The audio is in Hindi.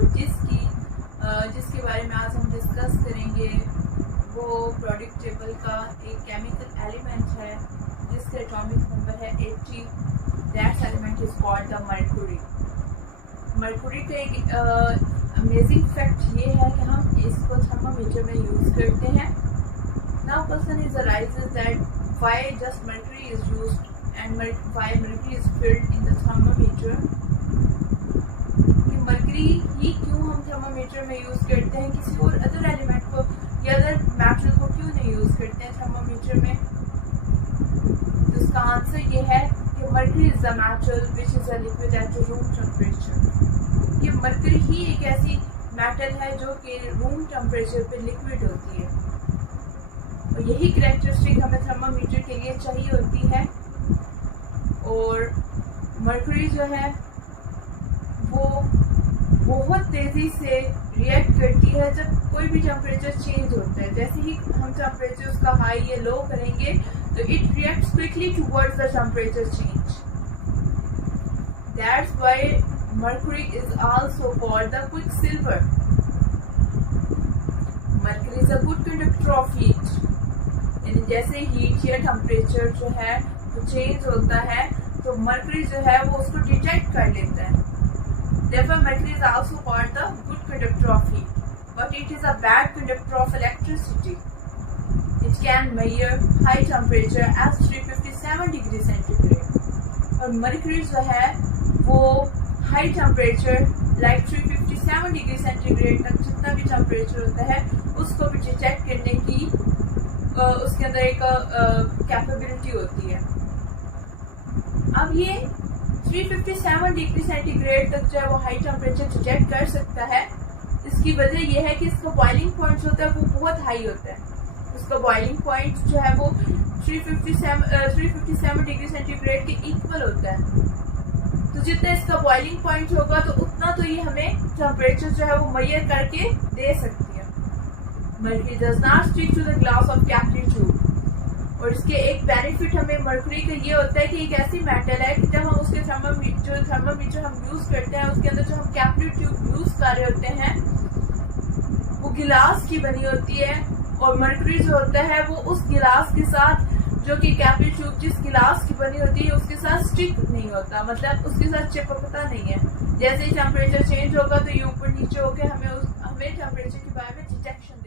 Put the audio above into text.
और जिसके बारे में आज हम डिस्कस करेंगे वो प्रोडिक्ट टेबल का एक केमिकल एलिमेंट है जिसका एटॉमिक नंबर है 80। That element is called the mercury. Mercury का एक अमेजिंग फैक्ट ये है कि हम इसको थर्मामीटर में यूज करते हैं। Now question is arises that why just mercury is used and why mercury is filled in the thermometer। ये मर्क्यूरी ही क्यों हम थर्मामीटर में यूज करते हैं, किसी और अदर एलिमेंट को या अदर मेटल को क्यों नहीं यूज करते हैं थर्मामीटर में? तो इसका आंसर ये है कि mercury is the metal which is a liquid at room temperature. ये मर्क्यूरी ही एक ऐसी मेटल है जो कि रूम टेम्परेचर पे लिक्विड होती है और यही कैरेक्टरिस्टिक हमें थर्मामीटर के लिए चाहिए होती है। और मर्क्यूरी जो है वो बहुत तेज़ी से रिएक्ट करती है जब कोई भी टेम्परेचर चेंज होता है। जैसे ही हम टेम्परेचर उसका हाई या लो करेंगे तो it reacts quickly towards the temperature change. That's why mercury is also called the Quicksilver. Mercury is a good conductor of heat. यानी जैसे हीट या टेम्परेचर जो है वो चेंज होता है तो मर्क्यूरी जो है वो उसको डिटेक्ट कर लेता है। Therefore, mercury is also called the good conductor of heat, but it is a bad conductor of electricity. It can measure high temperature as 357 degree centigrade. और mercury जो है वो high temperature like 357 degree centigrade तक जितना भी temperature होता है उसको भी डिटेक्ट करने की उसके अंदर एक कैपेबिलिटी होती है। अब ये 357 डिग्री सेंटीग्रेड तक जो है वो हाई टेम्परेचर डिटेक्ट कर सकता है। इसकी वजह यह है कि इसका बॉइलिंग पॉइंट होता है वो बहुत हाई होता है। उसका बॉइलिंग पॉइंट जो है वो 357 डिग्री सेंटीग्रेड के इक्वल होता है। तो जितना इसका बॉइलिंग पॉइंट होगा तो उतना तो ये हमें टेम्परेचर जो है वो मेजर करके दे सकती है। Mercury does not stick to the glass of capillary tube. और इसके एक बेनिफिट हमें मर्क्यूरी का ये होता है कि एक ऐसी मेटल है कि जब हम उसके थर्मामीटर हम यूज करते हैं उसके अंदर जो हम कैपिलरी ट्यूब यूज कर रहे होते हैं वो गिलास की बनी होती है और मर्क्यूरी जो होता है वो उस गिलास के साथ जो कि कैपिलरी ट्यूब जिस गिलास की बनी होती है उसके साथ स्टिक नहीं होता, मतलब उसके साथ चिपकता नहीं है। जैसे ही टेम्परेचर चेंज होगा तो ये ऊपर नीचे होकर हमें टेम्परेचर के बारे में डिटेक्शन